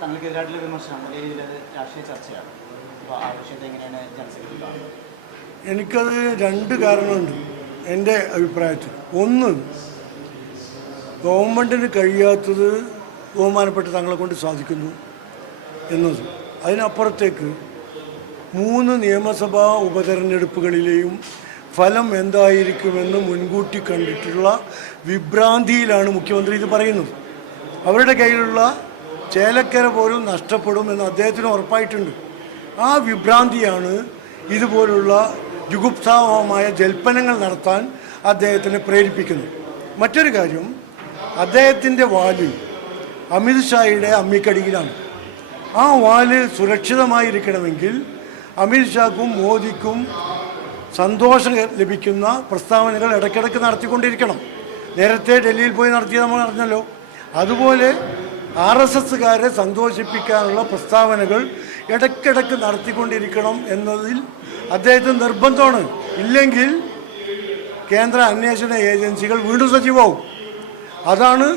തങ്ങൾക്കെതിരായിട്ടുള്ള വിമർശനം വലിയ രീതിയിൽ അത് രാഷ്ട്രീയ ചർച്ചയാണ്. അപ്പോൾ ആ വിഷയത്തെ എങ്ങനെയാണ് ജനസംഘടന കാണുന്നത്? എനിക്കത് രണ്ട് കാരണമുണ്ട് എൻ്റെ അഭിപ്രായത്തിൽ. ഒന്ന്, ഗവൺമെൻറ്റിന് കഴിയാത്തത് ബഹുമാനപ്പെട്ട തങ്ങളെ കൊണ്ട് സാധിക്കുന്നു എന്നത്. അതിനപ്പുറത്തേക്ക് 3 നിയമസഭാ ഉപതെരഞ്ഞെടുപ്പുകളിലെയും ഫലം എന്തായിരിക്കുമെന്ന് മുൻകൂട്ടി കണ്ടിട്ടുള്ള വിഭ്രാന്തിയിലാണ് മുഖ്യമന്ത്രി ഇത് പറയുന്നത്. അവരുടെ കയ്യിലുള്ള ചേലക്കര പോലും നഷ്ടപ്പെടുമെന്ന് അദ്ദേഹത്തിന് ഉറപ്പായിട്ടുണ്ട്. ആ വിഭ്രാന്തിയാണ് ഇതുപോലുള്ള ജുഗുപ്സാവമായ ജൽപ്പനങ്ങൾ നടത്താൻ അദ്ദേഹത്തിനെ പ്രേരിപ്പിക്കുന്നത്. മറ്റൊരു കാര്യം, അദ്ദേഹത്തിൻ്റെ വാല് അമിത്ഷായുടെ അമ്മിക്കടിയിലാണ്. ആ വാല് സുരക്ഷിതമായിരിക്കണമെങ്കിൽ അമിത്ഷാക്കും മോദിക്കും സന്തോഷം ലഭിക്കുന്ന പ്രസ്താവനകൾ ഇടയ്ക്കിടയ്ക്ക് നടത്തിക്കൊണ്ടിരിക്കണം. നേരത്തെ ഡൽഹിയിൽ പോയി നടത്തിയത് നമ്മൾ അറിഞ്ഞല്ലോ. അതുപോലെ RSSകാരെ സന്തോഷിപ്പിക്കാനുള്ള പ്രസ്താവനകൾ ഇടയ്ക്കിടയ്ക്ക് നടത്തിക്കൊണ്ടിരിക്കണം എന്നതിൽ അദ്ദേഹത്തിന് നിർബന്ധമാണ്. ഇല്ലെങ്കിൽ കേന്ദ്ര അന്വേഷണ ഏജൻസികൾ വീണ്ടും സജീവമാവും. അതാണ്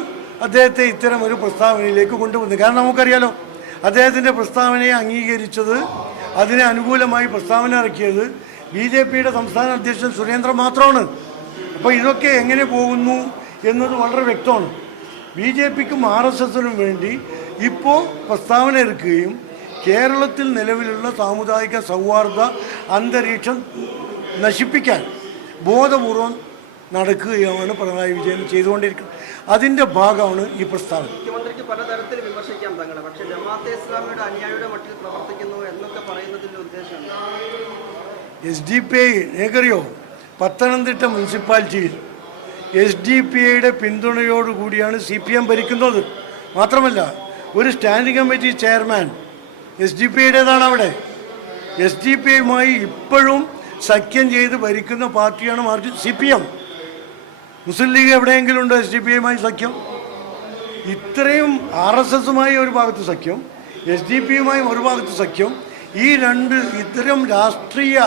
അദ്ദേഹത്തെ ഇത്തരം ഒരു പ്രസ്താവനയിലേക്ക് കൊണ്ടുവന്നത്. കാരണം നമുക്കറിയാലോ, അദ്ദേഹത്തിൻ്റെ പ്രസ്താവനയെ അംഗീകരിച്ചത്, അതിനെ അനുകൂലമായി പ്രസ്താവന ഇറക്കിയത് BJPയുടെ സംസ്ഥാന അധ്യക്ഷൻ സുരേന്ദ്രൻ മാത്രമാണ്. അപ്പോൾ ഇതൊക്കെ എങ്ങനെ പോകുന്നു എന്നത് വളരെ വ്യക്തമാണ്. BJPക്കും RSSനും വേണ്ടി ഇപ്പോൾ പ്രസ്താവന ഇറക്കുകയും കേരളത്തിൽ നിലവിലുള്ള സാമുദായിക സൗഹാർദ്ദ അന്തരീക്ഷം നശിപ്പിക്കാൻ ബോധപൂർവം നടക്കുകയാണ് പിണറായി വിജയൻ ചെയ്തുകൊണ്ടിരിക്കുന്നത്. അതിൻ്റെ ഭാഗമാണ് ഈ പ്രസ്താവന. മുഖ്യമന്ത്രിക്ക് പലതരത്തിൽ വിമർശിക്കാം തങ്ങളെ, പക്ഷേ ജമാഅത്തെ ഇസ്ലാമിയുടെ അനുയായിയുടെ മട്ടിൽ പ്രവർത്തിക്കുന്നു എന്നൊക്കെ പറയുന്നതിൻ്റെ ഉദ്ദേശം SDPI ഏകറിയോ? പത്തനംതിട്ട മുനിസിപ്പാലിറ്റിയിൽ SDPIയുടെ പിന്തുണയോടുകൂടിയാണ് CPM ഭരിക്കുന്നത്. മാത്രമല്ല, ഒരു സ്റ്റാൻഡിംഗ് കമ്മിറ്റി ചെയർമാൻ SDPIയുടേതാണ് അവിടെ. SDPIയുമായി ഇപ്പോഴും സഖ്യം ചെയ്ത് ഭരിക്കുന്ന പാർട്ടിയാണ് CPM. മുസ്ലിം ലീഗ് എവിടെയെങ്കിലും ഉണ്ടോ SDPIയുമായി സഖ്യം? ഇത്രയും RSSുമായി ഒരു ഭാഗത്ത് സഖ്യം, SDPIയുമായും ഒരു ഭാഗത്ത് സഖ്യം. ഈ രണ്ട് ഇത്തരം രാഷ്ട്രീയ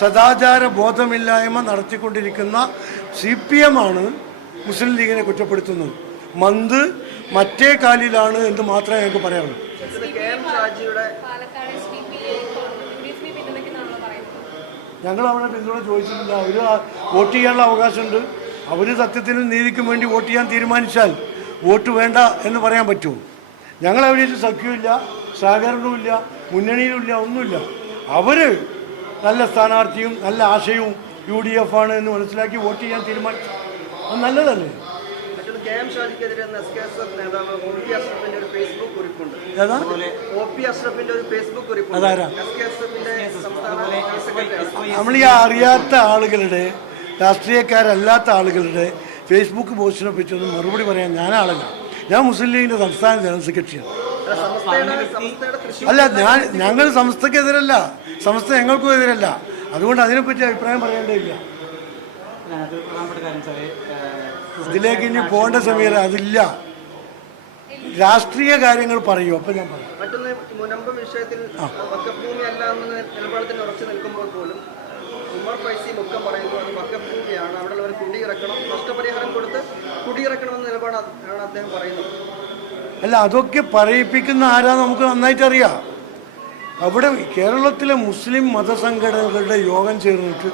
സദാചാര ബോധമില്ലായ്മ നടത്തിക്കൊണ്ടിരിക്കുന്ന CPM ആണ് മുസ്ലിം ലീഗിനെ കുറ്റപ്പെടുത്തുന്നത്. മന്ത് മറ്റേ കാലിലാണ് എന്ന് മാത്രമേ ഞങ്ങൾക്ക് പറയാനുള്ളൂ. ഞങ്ങൾ അവരുടെ പിന്തുണ ചോദിച്ചിട്ടില്ല. അവർ വോട്ട് ചെയ്യാനുള്ള അവകാശമുണ്ട്. അവർ സത്യത്തിനും നീതിക്കും വേണ്ടി വോട്ട് ചെയ്യാൻ തീരുമാനിച്ചാൽ വോട്ട് വേണ്ട എന്ന് പറയാൻ പറ്റുമോ? ഞങ്ങൾ അവരായിട്ട് സഖ്യമില്ല, സഹകരണവുമില്ല, മുന്നണിയിലുമില്ല, ഒന്നുമില്ല. അവർ നല്ല സ്ഥാനാർത്ഥിയും നല്ല ആശയവും UDF ആണ് എന്ന് മനസ്സിലാക്കി വോട്ട് ചെയ്യാൻ തീരുമാനിച്ചു. അത് നല്ലതല്ലേ? അതാരാ? നമ്മൾ ഈ അറിയാത്ത ആളുകളുടെ, രാഷ്ട്രീയക്കാരല്ലാത്ത ആളുകളുടെ ഫേസ്ബുക്ക് പോസ്റ്റിനെ പറ്റിയൊന്നും മറുപടി പറയാൻ ഞാനാളല്ല. ഞാൻ മുസ്ലിം ലീഗിൻ്റെ സംസ്ഥാന ജനറൽ സെക്രട്ടറിയാണ്. അല്ല, ഞങ്ങൾ സംസ്ഥക്കെതിരല്ല, സംസ്ഥ ഞങ്ങൾക്കും എതിരല്ല. അതുകൊണ്ട് അതിനെപ്പറ്റി അഭിപ്രായം പറയേണ്ടതില്ല. ഇതിലേക്ക് ഇനി പോകേണ്ട സമയം അതില്ല. രാഷ്ട്രീയ കാര്യങ്ങൾ പറയൂ, അപ്പം ഞാൻ പറയും. മറ്റൊന്ന്, മുനമ്പ് വിഷയത്തിൽ വഖഫ് അല്ല എന്ന നിലപാടത്തിൽ ഉറച്ചു നിൽക്കുമ്പോൾ പോലും ഉമർ ഫൈസി മുക്കം പറയുന്നു അത് വഖഫ് ഭൂമിയാണ്, അവിടെ ഉള്ളവർ കുടിയിറക്കണം, നഷ്ടപരിഹാരം കൊടുത്ത് കുടിയിറക്കണമെന്ന നിലപാടാണ് അദ്ദേഹം പറയുന്നത്. അല്ല, അതൊക്കെ പറയിപ്പിക്കുന്ന ആരാ നമുക്ക് നന്നായിട്ട് അറിയാം. അവിടെ കേരളത്തിലെ മുസ്ലിം മതസംഘടനകളുടെ യോഗം ചേർന്നിട്ട്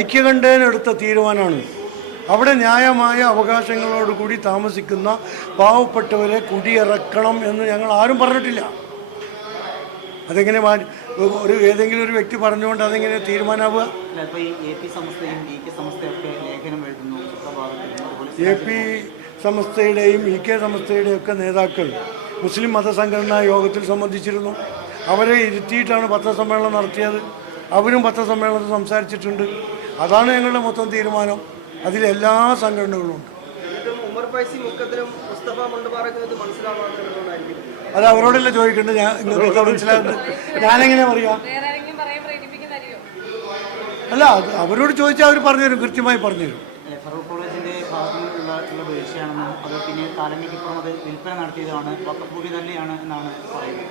ഐക്യകണ്ഠേന എടുത്ത തീരുമാനമാണ്. അവിടെ ന്യായമായ അവകാശങ്ങളോടുകൂടി താമസിക്കുന്ന പാവപ്പെട്ടവരെ കുടിയിറക്കണം എന്ന് ഞങ്ങൾ ആരും പറഞ്ഞിട്ടില്ല. അതെങ്ങനെ ഒരു ഏതെങ്കിലും ഒരു വ്യക്തി പറഞ്ഞുകൊണ്ട് അതെങ്ങനെ തീരുമാനമാവുക? AP സമസ്തയുടെയും EK സമസ്തയുടെയും ഒക്കെ നേതാക്കൾ മുസ്ലിം മതസംഘടനാ യോഗത്തിൽ സംബന്ധിച്ചിരുന്നു. അവരെ ഇരുത്തിയിട്ടാണ് പത്രസമ്മേളനം നടത്തിയത്. അവരും പത്രസമ്മേളനത്തിൽ സംസാരിച്ചിട്ടുണ്ട്. അതാണ് ഞങ്ങളുടെ മൊത്തം തീരുമാനം. അതിലെല്ലാ സംഘടനകളും ഉണ്ട്. അത് അവരോടല്ല ചോദിക്കേണ്ടത്. നിങ്ങൾക്ക് മനസ്സിലാകുന്നത് ഞാനെങ്ങനെ പറയാം? അല്ല, അവരോട് ചോദിച്ചാൽ അവർ പറഞ്ഞുതരും, കൃത്യമായി പറഞ്ഞുതരും.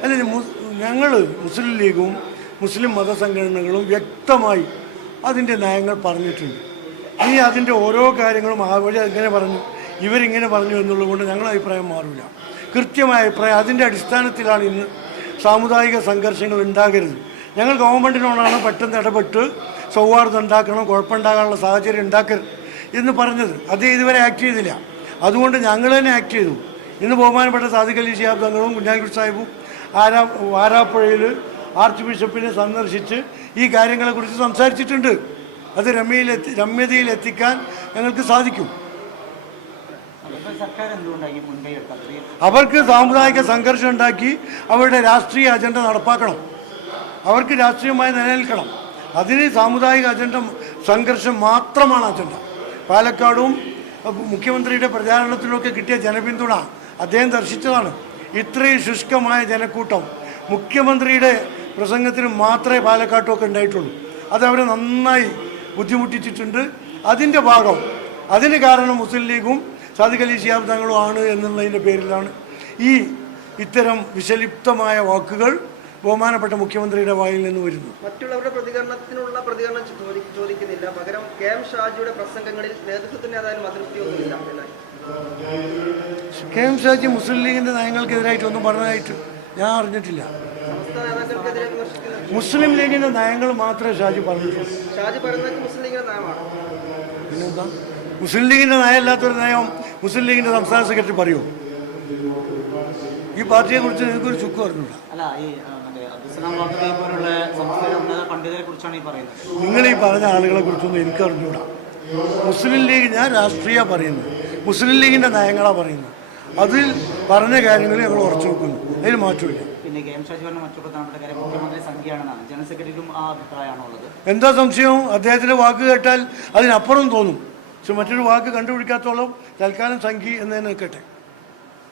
അല്ല, ഞങ്ങൾ മുസ്ലിം ലീഗും മുസ്ലിം മതസംഘടനകളും വ്യക്തമായി അതിൻ്റെ നയങ്ങൾ പറഞ്ഞിട്ടുണ്ട്. ഇനി അതിൻ്റെ ഓരോ കാര്യങ്ങളും ആ വഴി എങ്ങനെ പറഞ്ഞു, ഇവരിങ്ങനെ പറഞ്ഞു എന്നുള്ളത് കൊണ്ട് ഞങ്ങളുടെ അഭിപ്രായം മാറില്ല. കൃത്യമായ അഭിപ്രായം. അതിൻ്റെ അടിസ്ഥാനത്തിലാണ് ഇന്ന് സാമുദായിക സംഘർഷങ്ങൾ ഉണ്ടാകരുത്. ഞങ്ങൾ ഗവൺമെൻറ്റിനോടാണ് പെട്ടെന്ന് ഇടപെട്ട് സൗഹാർദ്ദം ഉണ്ടാക്കണം, കുഴപ്പമുണ്ടാകാനുള്ള സാഹചര്യം ഉണ്ടാക്കരുത് എന്ന് പറഞ്ഞത്. അത് ഇതുവരെ ആക്ട് ചെയ്തില്ല. അതുകൊണ്ട് ഞങ്ങൾ തന്നെ ആക്ട് ചെയ്തു. ഇന്ന് ബഹുമാനപ്പെട്ട സാദിഖ് അലി ശിഹാബ് തങ്ങളും കുഞ്ഞാലിക്കുട്ടി സാഹിബും വാരാപ്പുഴയിൽ ആർച്ച് ബിഷപ്പിനെ സന്ദർശിച്ച് ഈ കാര്യങ്ങളെക്കുറിച്ച് സംസാരിച്ചിട്ടുണ്ട്. അത് രമ്യതയിൽ എത്തിക്കാൻ ഞങ്ങൾക്ക് സാധിക്കും. അവർക്ക് സാമുദായിക സംഘർഷം ഉണ്ടാക്കി അവരുടെ രാഷ്ട്രീയ അജണ്ട നടപ്പാക്കണം. അവർക്ക് രാഷ്ട്രീയമായി നിലനിൽക്കണം. അതിന് സാമുദായിക അജണ്ട സംഘർഷം മാത്രമാണ് അജണ്ട. പാലക്കാടും മുഖ്യമന്ത്രിയുടെ പ്രചാരണത്തിനൊക്കെ കിട്ടിയ ജനപിന്തുണ അദ്ദേഹം ദർശിച്ചതാണ്. ഇത്രയും ശുഷ്കമായ ജനക്കൂട്ടം മുഖ്യമന്ത്രിയുടെ പ്രസംഗത്തിന് മാത്രമേ പാലക്കാട്ടുമൊക്കെ ഉണ്ടായിട്ടുള്ളൂ. അത് അവരെ നന്നായി ബുദ്ധിമുട്ടിച്ചിട്ടുണ്ട്. അതിൻ്റെ ഭാഗം, അതിന് കാരണം മുസ്ലിം ലീഗും സാദിഖ് അലി ശിഹാബ് തങ്ങളും ആണ് എന്നുള്ളതിൻ്റെ പേരിലാണ് ഈ ഇത്തരം വിഷലിപ്തമായ വാക്കുകൾ ബഹുമാനപ്പെട്ട മുഖ്യമന്ത്രിയുടെ വായിൽ നിന്ന് വരുന്നു. മറ്റുള്ളവരുടെ പ്രതികരണം ചോദിക്കുന്നില്ല. പകരം കെ എം ഷാജിയുടെ പ്രസംഗങ്ങളിൽ നേതൃത്വത്തിന് ഏതായാലും അതൃപ്തിയൊന്നുമില്ല. കെ എം ഷാജി മുസ്ലിം ലീഗിൻ്റെ നയങ്ങൾക്കെതിരായിട്ടൊന്നും പറഞ്ഞതായിട്ട് ഞാൻ അറിഞ്ഞിട്ടില്ല. മുസ്ലിം ലീഗിൻ്റെ നയങ്ങൾ മാത്രമേ ഷാജി പറഞ്ഞിട്ടുള്ളൂ. പിന്നെന്താ മുസ്ലിം ലീഗിൻ്റെ നയമല്ലാത്തൊരു നയം മുസ്ലിം ലീഗിൻ്റെ സംസ്ഥാന സെക്രട്ടറി പറയുമോ? ഈ പാർട്ടിയെ കുറിച്ച് നിങ്ങൾക്കൊരു ചുക്ക് പറഞ്ഞില്ല. നിങ്ങൾ ഈ പറഞ്ഞ ആളുകളെ കുറിച്ചൊന്നും എനിക്ക് അറിഞ്ഞൂടാ. മുസ്ലിം ലീഗ്, ഞാൻ രാഷ്ട്രീയ പറയുന്നത്, മുസ്ലിം ലീഗിൻ്റെ നയങ്ങളാണ് പറയുന്നത്. അതിൽ പറഞ്ഞ കാര്യങ്ങൾ ഞങ്ങൾ ഉറച്ചു വെക്കുന്നു. അതിൽ മാറ്റമില്ല. എന്താ സംശയം? അദ്ദേഹത്തിൻ്റെ വാക്ക് കേട്ടാൽ അതിനപ്പുറം തോന്നും. പക്ഷെ മറ്റൊരു വാക്ക് കണ്ടുപിടിക്കാത്തോളം തൽക്കാലം സംഘി എന്ന് തന്നെ നിൽക്കട്ടെ.